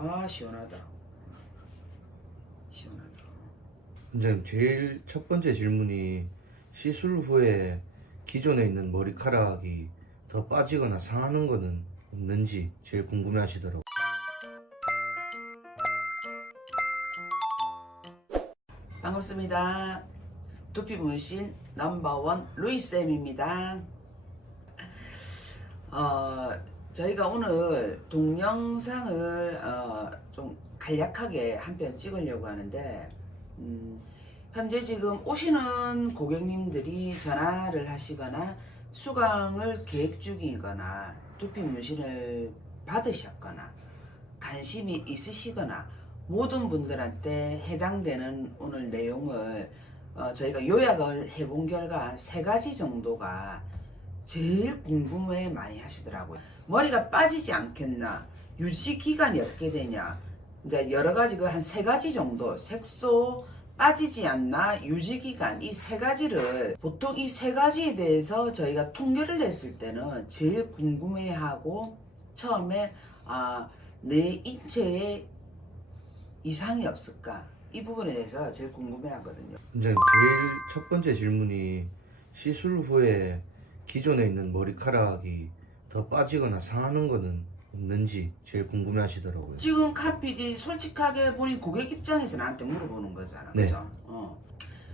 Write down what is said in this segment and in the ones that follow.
아, 시원하다. 시원하다. 원장님, 제일 첫 번째 질문이 시술 후에 기존에 있는 머리카락이 더 빠지거나 상하는 거는 없는지 제일 궁금해 하시더라고요. 반갑습니다. 두피 문신 넘버원 루이쌤입니다. 저희가 오늘 동영상을 좀 간략하게 한 편 찍으려고 하는데, 현재 지금 오시는 고객님들이 전화를 하시거나 수강을 계획 중이거나 두피 문신을 받으셨거나 관심이 있으시거나 모든 분들한테 해당되는 오늘 내용을 저희가 요약을 해본 결과 세 가지 정도가 제일 궁금해 많이 하시더라고요. 머리가 빠지지 않겠나, 유지 기간이 어떻게 되냐, 이제 여러 가지 그 한 세 가지 정도, 색소 빠지지 않나, 유지 기간, 이 세 가지를 보통 이 세 가지에 대해서 저희가 통계를 냈을 때는 제일 궁금해하고 처음에 내 인체에 이상이 없을까, 이 부분에 대해서 제일 궁금해하거든요. 원장님, 제일 첫 번째 질문이 시술 후에 기존에 있는 머리카락이 더 빠지거나 상하는 거는 없는지 제일 궁금해 하시더라고요. 지금 카피디 솔직하게 본인 고객 입장에서 나한테 물어보는 거잖아. 네. 그죠?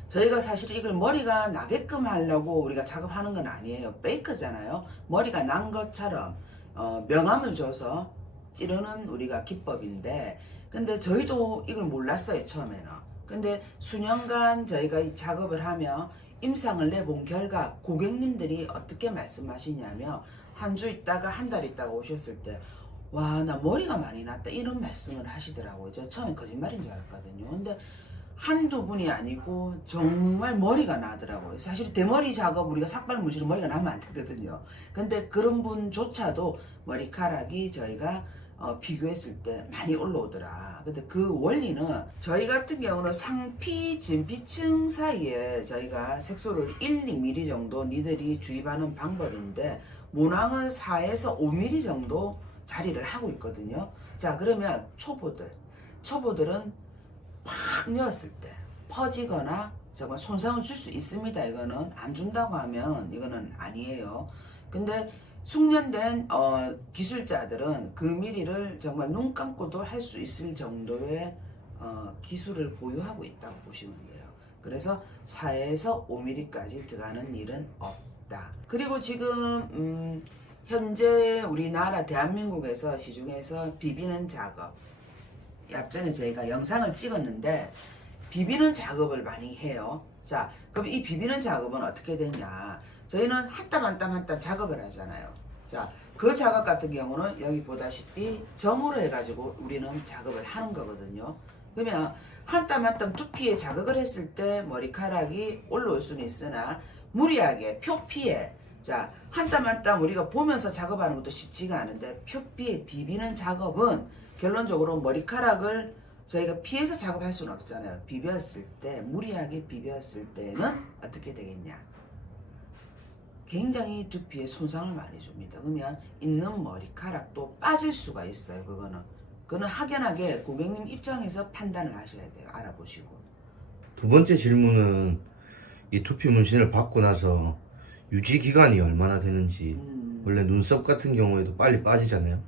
저희가 사실 이걸 머리가 나게끔 하려고 우리가 작업하는 건 아니에요. 페이크잖아요. 머리가 난 것처럼 명암을 줘서 찌르는 우리가 기법인데, 근데 저희도 이걸 몰랐어요, 처음에는. 근데 수년간 저희가 이 작업을 하며 임상을 내본 결과 고객님들이 어떻게 말씀하시냐면, 한 주 있다가 한 달 있다가 오셨을 때, 와, 나 머리가 많이 났다, 이런 말씀을 하시더라고요. 저 처음에 거짓말인 줄 알았거든요. 근데 한두 분이 아니고 정말 머리가 나더라고요. 사실 대머리 작업, 우리가 삭발 무시로 머리가 나면 안 되거든요. 근데 그런 분조차도 머리카락이 저희가 비교했을 때 많이 올라오더라. 근데 그 원리는 저희 같은 경우는 상피, 진피층 사이에 저희가 색소를 1, 2mm 정도 니들이 주입하는 방법인데, 모낭은 4에서 5mm 정도 자리를 하고 있거든요. 자, 그러면 초보들은 팍 넣었을 때 퍼지거나 정말 손상을 줄 수 있습니다. 이거는 안 준다고 하면 이거는 아니에요. 근데 숙련된 기술자들은 그 미리를 정말 눈 감고도 할 수 있을 정도의 기술을 보유하고 있다고 보시면 돼요. 그래서 4에서 5mm까지 들어가는 일은 없다. 그리고 지금 현재 우리나라 대한민국에서 시중에서 비비는 작업, 앞전에 저희가 영상을 찍었는데 비비는 작업을 많이 해요. 자, 그럼 이 비비는 작업은 어떻게 되냐, 저희는 한 땀 한 땀 한 땀 작업을 하잖아요. 자, 그 작업 같은 경우는 여기 보다시피 점으로 해가지고 우리는 작업을 하는 거거든요. 그러면 한 땀 한 땀 두피에 자극을 했을 때 머리카락이 올라올 수는 있으나 무리하게 표피에, 자, 한 땀 한 땀 우리가 보면서 작업하는 것도 쉽지가 않은데 표피에 비비는 작업은 결론적으로 머리카락을 저희가 피해서 작업할 수는 없잖아요. 비볐을 때, 무리하게 비볐을 때는 어떻게 되겠냐, 굉장히 두피에 손상을 많이 줍니다. 그러면 있는 머리카락도 빠질 수가 있어요. 그거는 확연하게 고객님 입장에서 판단을 하셔야 돼요. 알아보시고. 두 번째 질문은 이 두피 문신을 받고 나서 유지 기간이 얼마나 되는지. 원래 눈썹 같은 경우에도 빨리 빠지잖아요.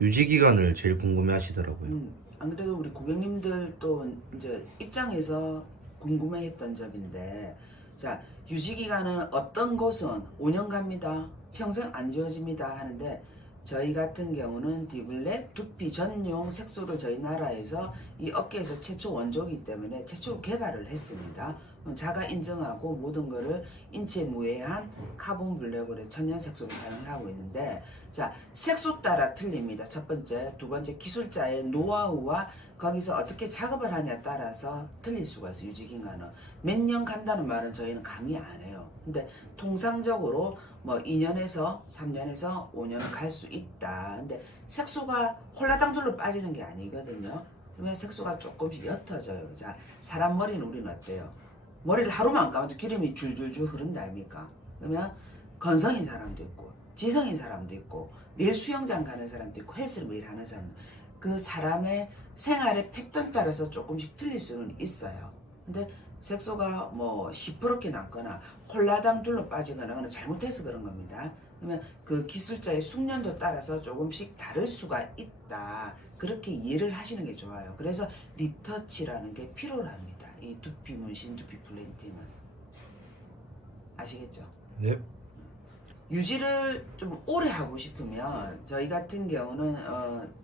유지 기간을 제일 궁금해 하시더라고요. 안 그래도 우리 고객님들 또 이제 입장에서 궁금해했던 점인데, 자, 유지기간은 어떤 곳은 5년 갑니다, 평생 안 지워집니다 하는데, 저희 같은 경우는 디블랙 두피 전용 색소를 저희 나라에서 이 업계에서 최초 원조이기 때문에 최초 개발을 했습니다. 자가 인정하고 모든 거를 인체 무해한 카본 블랙으로 천연 색소를 사용을 하고 있는데, 자, 색소 따라 틀립니다. 첫 번째, 두 번째, 기술자의 노하우와 거기서 어떻게 작업을 하냐에 따라서 틀릴 수가 있어요. 유지기간은 몇 년 간다는 말은 저희는 감히 안 해요. 근데 통상적으로 뭐 2년에서 3년에서 5년은 갈 수 있다. 근데 색소가 홀라당돌로 빠지는 게 아니거든요. 그러면 색소가 조금씩 옅어져요. 자, 사람 머리는 우리는 어때요? 머리를 하루만 안 감아도 기름이 줄줄줄 흐른다 아닙니까? 그러면 건성인 사람도 있고 지성인 사람도 있고 매일 수영장 가는 사람도 있고 헬스를 매일 하는 사람도 있고, 그 사람의 생활의 패턴 따라서 조금씩 틀릴 수는 있어요. 근데 색소가 뭐 시퍼렇게 났거나 콜라당 둘러 빠지거나 그건 잘못해서 그런 겁니다. 그러면 그 기술자의 숙련도 따라서 조금씩 다를 수가 있다. 그렇게 이해를 하시는 게 좋아요. 그래서 리터치라는 게 필요합니다. 이 두피 문신, 두피 플랜팅은. 아시겠죠? 네. 유지를 좀 오래 하고 싶으면 저희 같은 경우는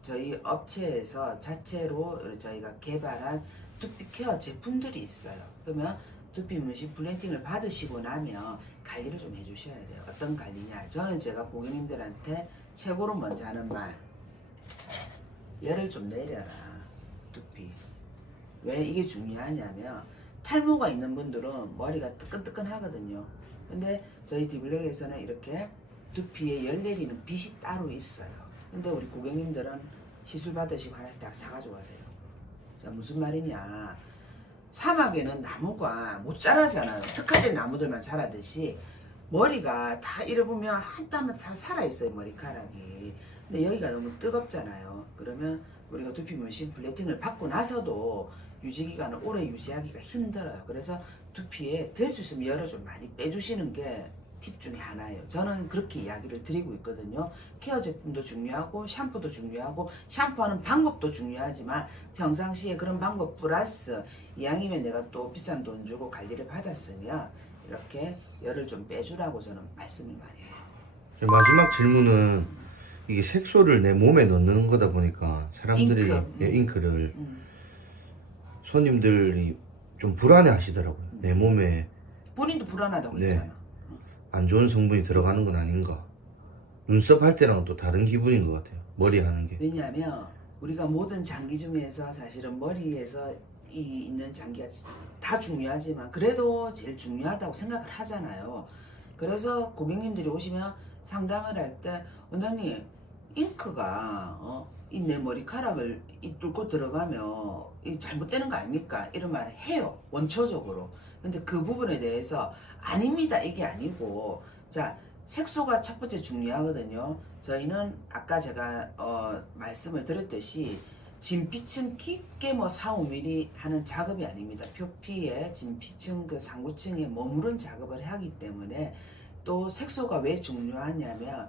저희 업체에서 자체로 저희가 개발한 두피 케어 제품들이 있어요. 그러면 두피 문신 플랜팅을 받으시고 나면 관리를 좀 해주셔야 돼요. 어떤 관리냐? 저는 제가 고객님들한테 최고로 먼저 하는 말, 열을 좀 내려라, 두피. 왜 이게 중요하냐면 탈모가 있는 분들은 머리가 뜨끈뜨끈하거든요. 근데 저희 디블랙에서는 이렇게 두피에 열 내리는 빗이 따로 있어요. 근데 우리 고객님들은 시술 받으시고 하나씩 다 사가지고 가세요. 자, 무슨 말이냐? 사막에는 나무가 못 자라잖아요. 특화된 나무들만 자라듯이 머리가 다 잃어보면 한 땀은 살아있어요, 머리카락이. 근데 여기가 너무 뜨겁잖아요. 그러면 우리가 두피 문신 플레이팅을 받고 나서도 유지기간을 오래 유지하기가 힘들어요. 그래서 두피에 될 수 있으면 열을 좀 많이 빼주시는 게 팁 중에 하나예요. 저는 그렇게 이야기를 드리고 있거든요. 케어 제품도 중요하고 샴푸도 중요하고 샴푸하는 방법도 중요하지만 평상시에 그런 방법 플러스 이왕이면 내가 또 비싼 돈 주고 관리를 받았으면 이렇게 열을 좀 빼주라고 저는 말씀을 많이 해요. 마지막 질문은 이게 색소를 내 몸에 넣는 거다 보니까 사람들이 잉크를 손님들이 좀 불안해 하시더라고요. 내 몸에 본인도 불안하다고 네. 했잖아. 안 좋은 성분이 들어가는 건 아닌가. 눈썹 할 때랑은 또 다른 기분인 것 같아요. 머리 하는 게. 왜냐하면 우리가 모든 장기 중에서 사실은 머리에서 있는 장기가 다 중요하지만 그래도 제일 중요하다고 생각을 하잖아요. 그래서 고객님들이 오시면 상담을 할 때 원장님 잉크가 이 내 머리카락을 뚫고 들어가면 이 잘못되는 거 아닙니까? 이런 말을 해요. 원초적으로. 근데 그 부분에 대해서 아닙니다. 이게 아니고 자 색소가 첫 번째 중요하거든요. 저희는 아까 제가 말씀을 드렸듯이 진피층 깊게 뭐 4, 5mm 하는 작업이 아닙니다. 표피에 진피층 그 상부층에 머무른 작업을 하기 때문에 또 색소가 왜 중요하냐면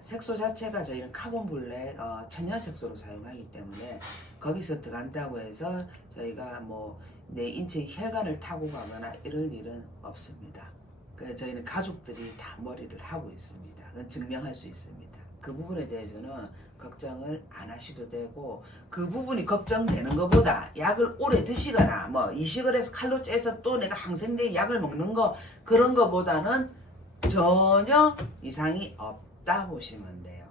색소 자체가 저희는 카본 블랙 천연 색소로 사용하기 때문에 거기서 들어간다고 해서 저희가 뭐 내 인체 혈관을 타고 가거나 이럴 일은 없습니다. 그래서 저희는 가족들이 다 머리를 하고 있습니다. 그건 증명할 수 있습니다. 그 부분에 대해서는 걱정을 안 하셔도 되고 그 부분이 걱정되는 것보다 약을 오래 드시거나 뭐 이식을 해서 칼로 째서 또 내가 항생제 약을 먹는 거 그런 거보다는 전혀 이상이 없다 보시면 돼요.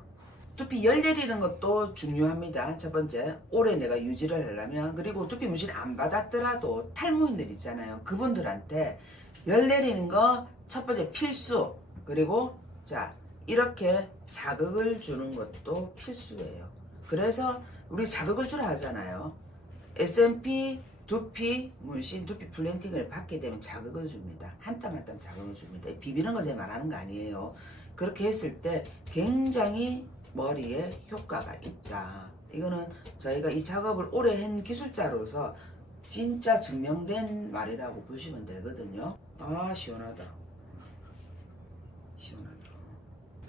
두피 열 내리는 것도 중요합니다. 첫 번째, 오래 내가 유지를 하려면 그리고 두피 문신을 안 받았더라도 탈모인들 있잖아요. 그분들한테 열 내리는 거 첫 번째 필수. 그리고 자 이렇게 자극을 주는 것도 필수예요. 그래서 우리 자극을 주라 하잖아요. S&P 두피 문신 두피 플랜팅을 받게 되면 자극을 줍니다. 한 땀 한 땀 자극을 줍니다. 비비는 거 제가 말하는 거 아니에요. 그렇게 했을 때 굉장히 머리에 효과가 있다. 이거는 저희가 이 작업을 오래 한 기술자로서 진짜 증명된 말이라고 보시면 되거든요. 아 시원하다. 시원하다.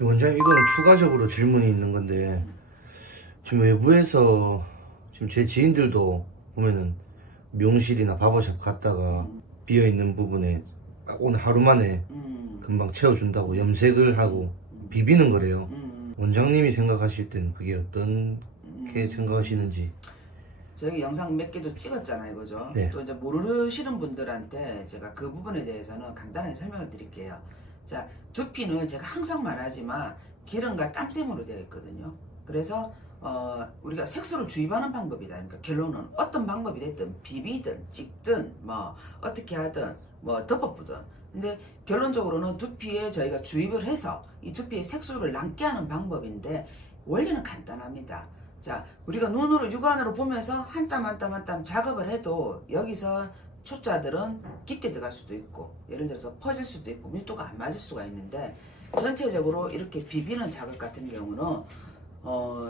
원장님 이거는 추가적으로 질문이 있는 건데 지금 외부에서 지금 제 지인들도 보면은 미용실이나 바버샵 갔다가 비어있는 부분에 오늘 하루 만에 금방 채워준다고 염색을 하고 비비는 거래요. 원장님이 생각하실 때는 그게 어떻게 생각하시는지. 저희 영상 몇 개도 찍었잖아요, 그죠? 네. 또 이제 모르시는 분들한테 제가 그 부분에 대해서는 간단하게 설명을 드릴게요. 자, 두피는 제가 항상 말하지만 기름과 땀샘으로 되어 있거든요. 그래서 우리가 색소를 주입하는 방법이다. 그러니까 결론은 어떤 방법이 됐든 비비든 찍든 뭐 어떻게 하든 뭐 덮어부든 근데 결론적으로는 두피에 저희가 주입을 해서 이 두피에 색소를 남게 하는 방법인데 원리는 간단합니다. 자, 우리가 눈으로 육안으로 보면서 한 땀 한 땀 한 땀 작업을 해도 여기서 초짜들은 깊게 들어갈 수도 있고 예를 들어서 퍼질 수도 있고 밀도가 안 맞을 수가 있는데 전체적으로 이렇게 비비는 작업 같은 경우는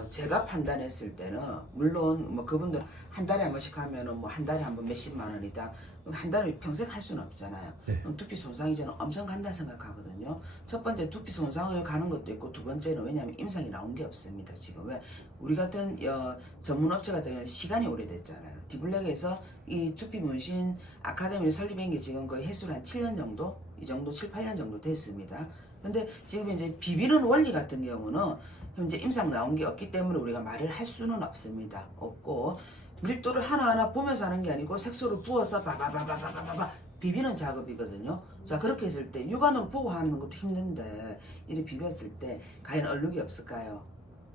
제가 판단했을 때는 물론 뭐 그분들 한 달에 한 번씩 하면은 뭐 한 달에 한 번 몇십만 원이다. 그럼 한 달을 평생 할 수는 없잖아요. 네. 그럼 두피 손상이 저는 엄청 간다 생각하거든요. 첫 번째 두피 손상을 가는 것도 있고 두 번째는 왜냐하면 임상이 나온 게 없습니다. 지금 왜 우리 같은 전문 업체 같은 경우는 시간이 오래됐잖아요. 디블랙에서 이 두피 문신 아카데미를 설립한 게 지금 거의 횟수로 한 7년 정도, 이 정도 7, 8년 정도 됐습니다. 근데 지금 이제 비비는 원리 같은 경우는 현재 임상 나온 게 없기 때문에 우리가 말을 할 수는 없습니다. 없고 밀도를 하나하나 보면서 하는 게 아니고 색소를 부어서 바바바바바바바 비비는 작업이거든요. 자, 그렇게 했을 때 육안으로 보고 하는 것도 힘든데 이렇게 비볐을 때 과연 얼룩이 없을까요?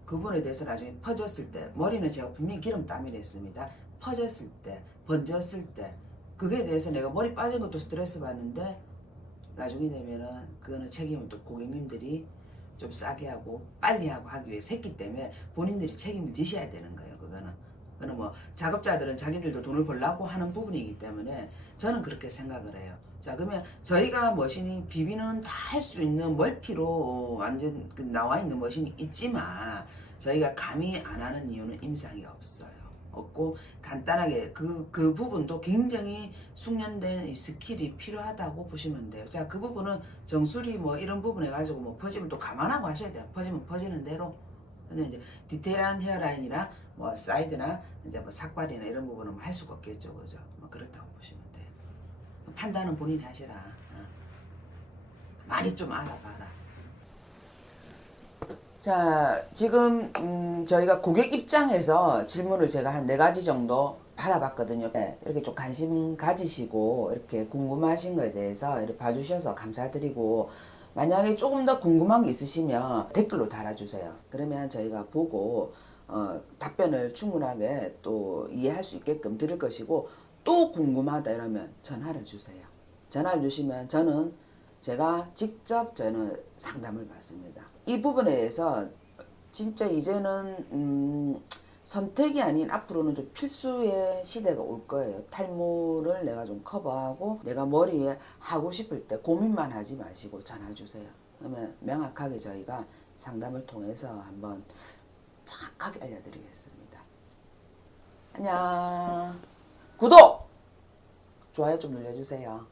그 부분에 대해서 나중에 퍼졌을 때 머리는 제가 분명히 기름 땀이 냈습니다. 퍼졌을 때, 번졌을 때 그거에 대해서 내가 머리 빠진 것도 스트레스 받는데 나중에 되면은 그거는 책임은 또 고객님들이 좀 싸게 하고 빨리 하고 하기 위해서 했기 때문에 본인들이 책임을 지셔야 되는 거예요. 그거는 뭐 작업자들은 자기들도 돈을 벌려고 하는 부분이기 때문에 저는 그렇게 생각을 해요. 자, 그러면 저희가 머신이 비비는 다 할 수 있는 멀티로 완전 나와 있는 머신이 있지만 저희가 감히 안 하는 이유는 임상이 없고 간단하게 그 부분도 굉장히 숙련된 이 스킬이 필요하다고 보시면 돼요. 자, 그 부분은 정수리 뭐 이런 부분 해가지고 뭐 퍼지면 또 감안하고 하셔야 돼요. 퍼지면 퍼지는 대로. 근데 이제 디테일한 헤어라인이나 뭐 사이드나 이제 뭐 삭발이나 이런 부분은 뭐 할 수가 없겠죠, 그죠? 뭐 그렇다고 보시면 돼요. 판단은 본인이 하시라. 많이 좀 알아봐라. 자, 지금 저희가 고객 입장에서 질문을 제가 한 4가지 정도 받아봤거든요. 네, 이렇게 좀 관심 가지시고 이렇게 궁금하신 거에 대해서 이렇게 봐주셔서 감사드리고 만약에 조금 더 궁금한 게 있으시면 댓글로 달아주세요. 그러면 저희가 보고 답변을 충분하게 또 이해할 수 있게끔 드릴 것이고 또 궁금하다 이러면 전화를 주세요. 전화를 주시면 제가 직접 상담을 받습니다. 이 부분에 대해서 진짜 이제는 선택이 아닌 앞으로는 좀 필수의 시대가 올 거예요. 탈모를 내가 좀 커버하고 내가 머리에 하고 싶을 때 고민만 하지 마시고 전화 주세요. 그러면 명확하게 저희가 상담을 통해서 한번 정확하게 알려드리겠습니다. 안녕. 구독! 좋아요 좀 눌러주세요.